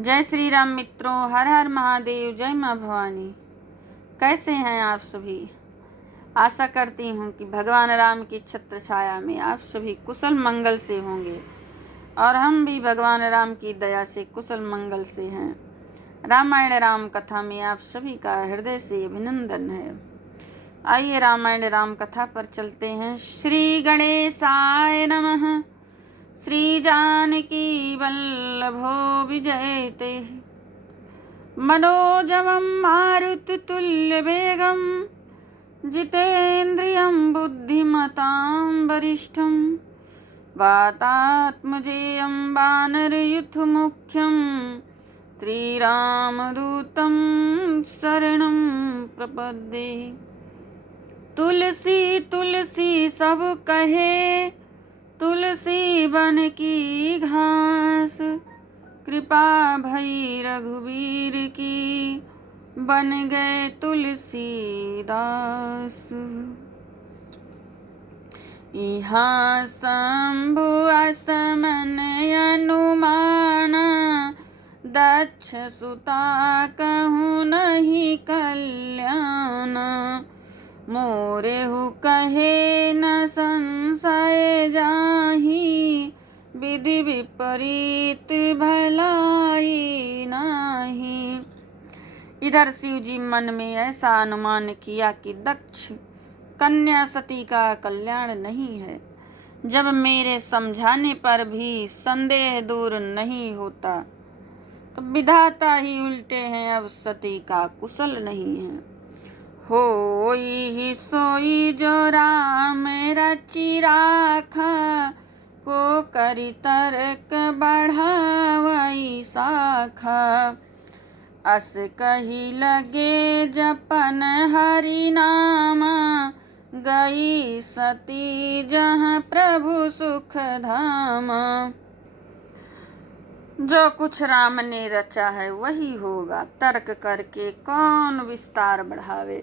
जय श्री राम मित्रों, हर हर महादेव, जय माँ भवानी। कैसे हैं आप सभी? आशा करती हूँ कि भगवान राम की छत्र छाया में आप सभी कुशल मंगल से होंगे और हम भी भगवान राम की दया से कुशल मंगल से हैं। रामायण राम कथा में आप सभी का हृदय से अभिनंदन है। आइए रामायण राम कथा पर चलते हैं। श्री गणेशाय नमः। श्री जानकी वल्लभो विजयते मनोजवं मारुततुल्यवेगं जितेन्द्रियं बुद्धिमतां वरिष्ठं वातात्मजेयं वानरयूथमुख्यं श्रीरामदूतं शरणं प्रपद्ये। तुलसी तुलसी सब कहे, तुलसी बन की घास, कृपा भई रघुवीर की, बन गए तुलसीदास। यहाँ शंभु असमन अनुमान, दक्ष सुता कहूँ नहीं कल्याण। मोरेहु कहे न संशय जाहि, विधि विपरीत भलाई नाही। इधर शिव जी मन में ऐसा अनुमान किया कि दक्ष कन्या सती का कल्याण नहीं है। जब मेरे समझाने पर भी संदेह दूर नहीं होता तो विधाता ही उल्टे हैं, अब सती का कुशल नहीं है। होई ही सोई जो राम रचि राखा, को करि तर्क बढ़ावई शाखा। अस कही लगे जपन हरि नामा, गई सती जहाँ प्रभु सुख धामा। जो कुछ राम ने रचा है वही होगा, तर्क करके कौन विस्तार बढ़ावे।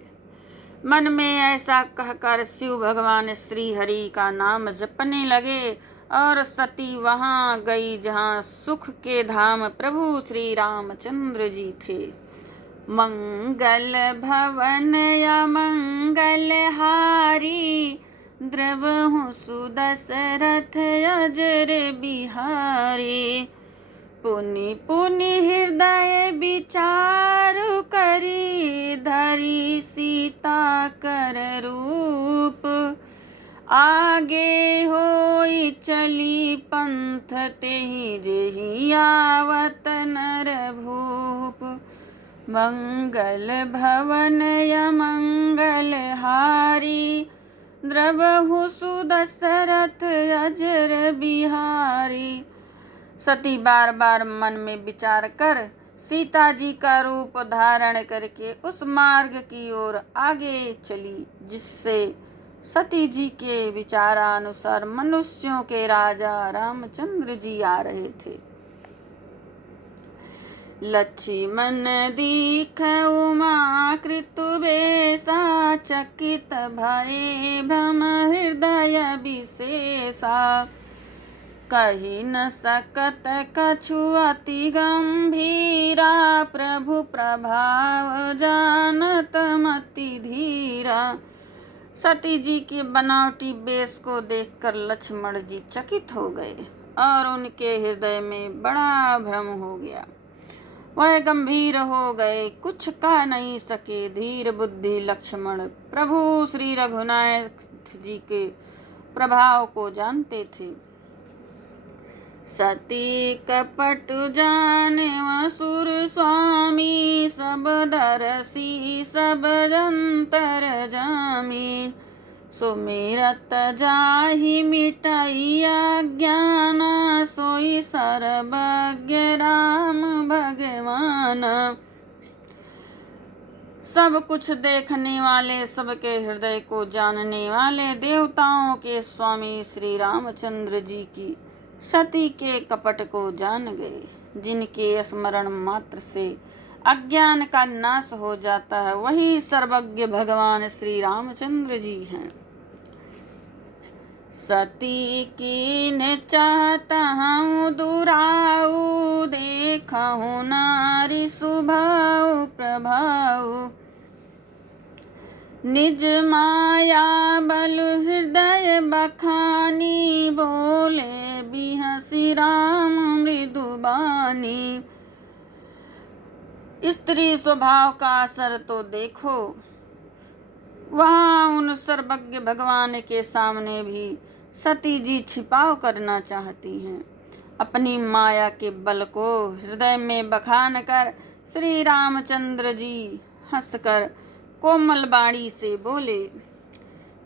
मन में ऐसा कहकर शिव भगवान श्री हरि का नाम जपने लगे और सती वहां गई जहां सुख के धाम प्रभु श्री रामचंद्र जी थे। मंगल भवन या मंगल हारी, द्रवहु सुदशरथ अजर बिहारी। पुनि पुनि हृदय विचारु करी, धरी सीता कर रूप। आगे होई चली पंथ तेहि जेहि आवत नर भूप। मंगल भवन या मंगल हारी, द्रवहु सुदशरथ अजर बिहारी। सती बार बार मन में विचार कर सीता जी का रूप धारण करके उस मार्ग की ओर आगे चली जिससे सती जी के विचारानुसार मनुष्यों के राजा रामचंद्र जी आ रहे थे। लक्ष्मण दीख उमा कृतु बेसा, चकित भये भ्रम हृदय विशेषा। कही न सकत कछु अति गंभीरा, प्रभु प्रभाव जानत मति धीरा। सती जी के बनावटी बेश को देखकर लक्ष्मण जी चकित हो गए और उनके हृदय में बड़ा भ्रम हो गया। वह गंभीर हो गए, कुछ कह नहीं सके। धीर बुद्धि लक्ष्मण प्रभु श्री रघुनाथ जी के प्रभाव को जानते थे। सती कपट जाने असुर स्वामी, सब दरसी सब जंतर जामी। सुमिरत जाहि मिटाई अज्ञान, सोई सर्वज्ञ राम भगवान। सब कुछ देखने वाले, सबके हृदय को जानने वाले देवताओं के स्वामी श्री रामचंद्र जी की सती के कपट को जान गए, जिनके स्मरण मात्र से अज्ञान का नाश हो जाता है, वही सर्वज्ञ भगवान श्री रामचंद्र जी हैं। सती कीन चाहता हूँ दुराऊ, देखहु नारी सुभाऊ प्रभाऊ। निज माया बल हृदय बखानी, बोले बिहसी राम मृदुबानी। स्त्री स्वभाव का असर तो देखो, वहाँ उन सर्वज्ञ भगवान के सामने भी सती जी छिपाव करना चाहती हैं। अपनी माया के बल को हृदय में बखान कर श्री रामचंद्र जी हंसकर कोमल बाणी से बोले,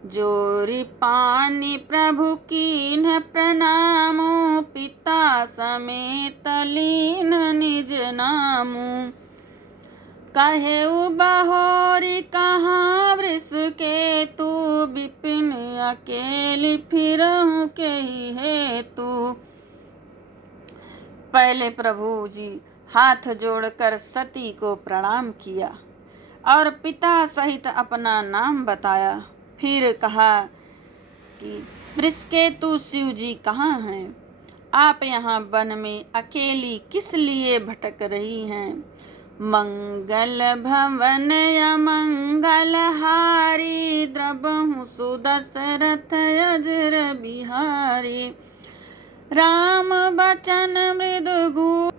जोरी पानी प्रभु कीन्ह प्रणामो, पिता समेत लीन निज नामू। कहेउ बहोरी कहाँ वृष के तू, विपिन अकेली फिरहु के हेतु। पहले प्रभु जी हाथ जोड़कर सती को प्रणाम किया और पिता सहित अपना नाम बताया। फिर कहा कि वृषकेतु शिव जी कहाँ हैं? आप यहाँ वन में अकेली किस लिए भटक रही हैं? मंगल भवन अमंगल हारी, द्रबहु सुदशरथ अजर बिहारी। राम बचन मृदु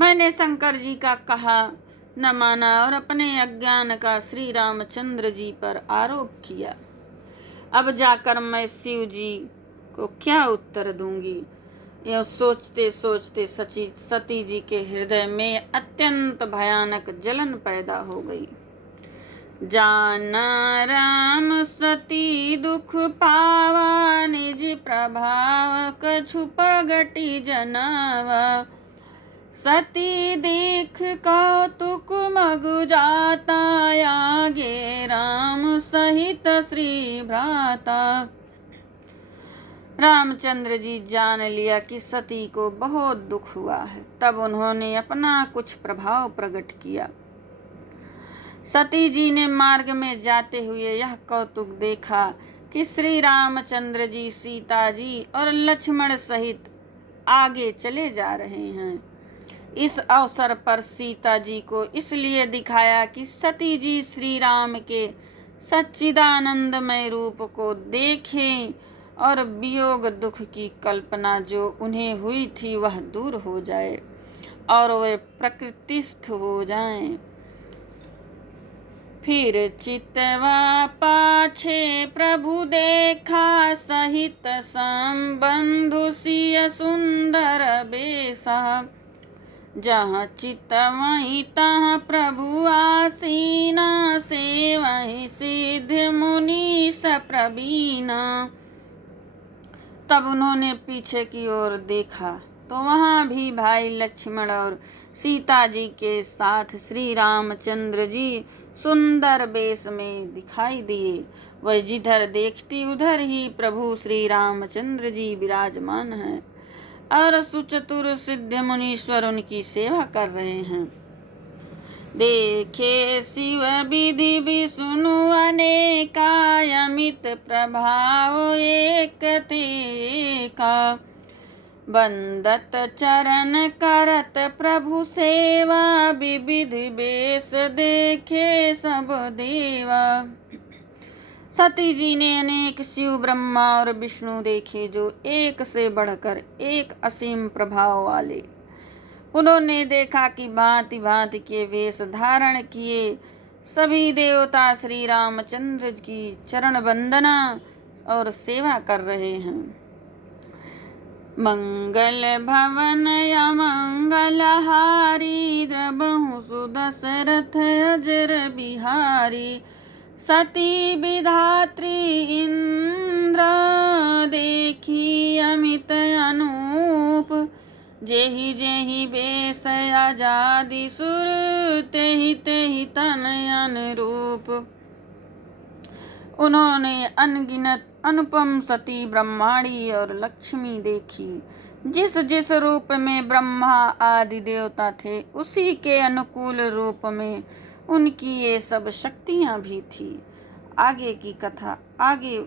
मैंने शंकर जी का कहा न माना और अपने अज्ञान का श्री रामचंद्र जी पर आरोप किया। अब जाकर मैं शिव जी को क्या उत्तर दूंगी? यह सोचते सोचते सती जी के हृदय में अत्यंत भयानक जलन पैदा हो गई। जाना राम सती दुख पावा, निज प्रभाव कछु प्रगटी जनावा। सती देख कौतुक मगु जाता, आगे राम सहित श्री भ्राता। रामचंद्र जी जान लिया कि सती को बहुत दुख हुआ है। तब उन्होंने अपना कुछ प्रभाव प्रकट किया। सती जी ने मार्ग में जाते हुए यह कौतुक देखा कि श्री रामचंद्र जी सीता जी और लक्ष्मण सहित आगे चले जा रहे हैं। इस अवसर पर सीता जी को इसलिए दिखाया कि सती जी श्री राम के सच्चिदानंदमय रूप को देखें और वियोग दुख की कल्पना जो उन्हें हुई थी वह दूर हो जाए और वे प्रकृतिस्थ हो जाएं। फिर चितवा पाछे प्रभु देखा, सहित संबंधु सिय सुंदर बेसा। जहाँ चित वहीं तहाँ प्रभु आसीना, से वहीं सिद्ध मुनि सप्रवीना। तब उन्होंने पीछे की ओर देखा तो वहाँ भी भाई लक्ष्मण और सीता जी के साथ श्री रामचंद्र जी सुंदर वेश में दिखाई दिए। वह जिधर देखती उधर ही प्रभु श्री रामचंद्र जी विराजमान हैं और सुचतुर सिद्ध मुनीश्वर उनकी सेवा कर रहे हैं। देखे शिव विधि विष्णु अनेका, अमित प्रभाव एक तेका। बंदत चरण करत प्रभु सेवा, विविध वेश देखे सब देवा। सती जी ने अनेक शिव ब्रह्मा और विष्णु देखे जो एक से बढ़कर एक असीम प्रभाव वाले। उन्होंने देखा कि भांति भांति के वेश धारण किए सभी देवता श्री रामचंद्र की चरण वंदना और सेवा कर रहे हैं। मंगल भवन अमंगल हारी, द्रबहु सुदशरथ अजर बिहारी। सती विधात्री इंद्र देखी अमित अनूप, जेहि जेहि बेश आजादी सुर, तेहि तेहि तन अनुरूप। उन्होंने अनगिनत अनुपम सती ब्रह्माणी और लक्ष्मी देखी। जिस जिस रूप में ब्रह्मा आदि देवता थे उसी के अनुकूल रूप में उनकी ये सब शक्तियां भी थी। आगे की कथा आगे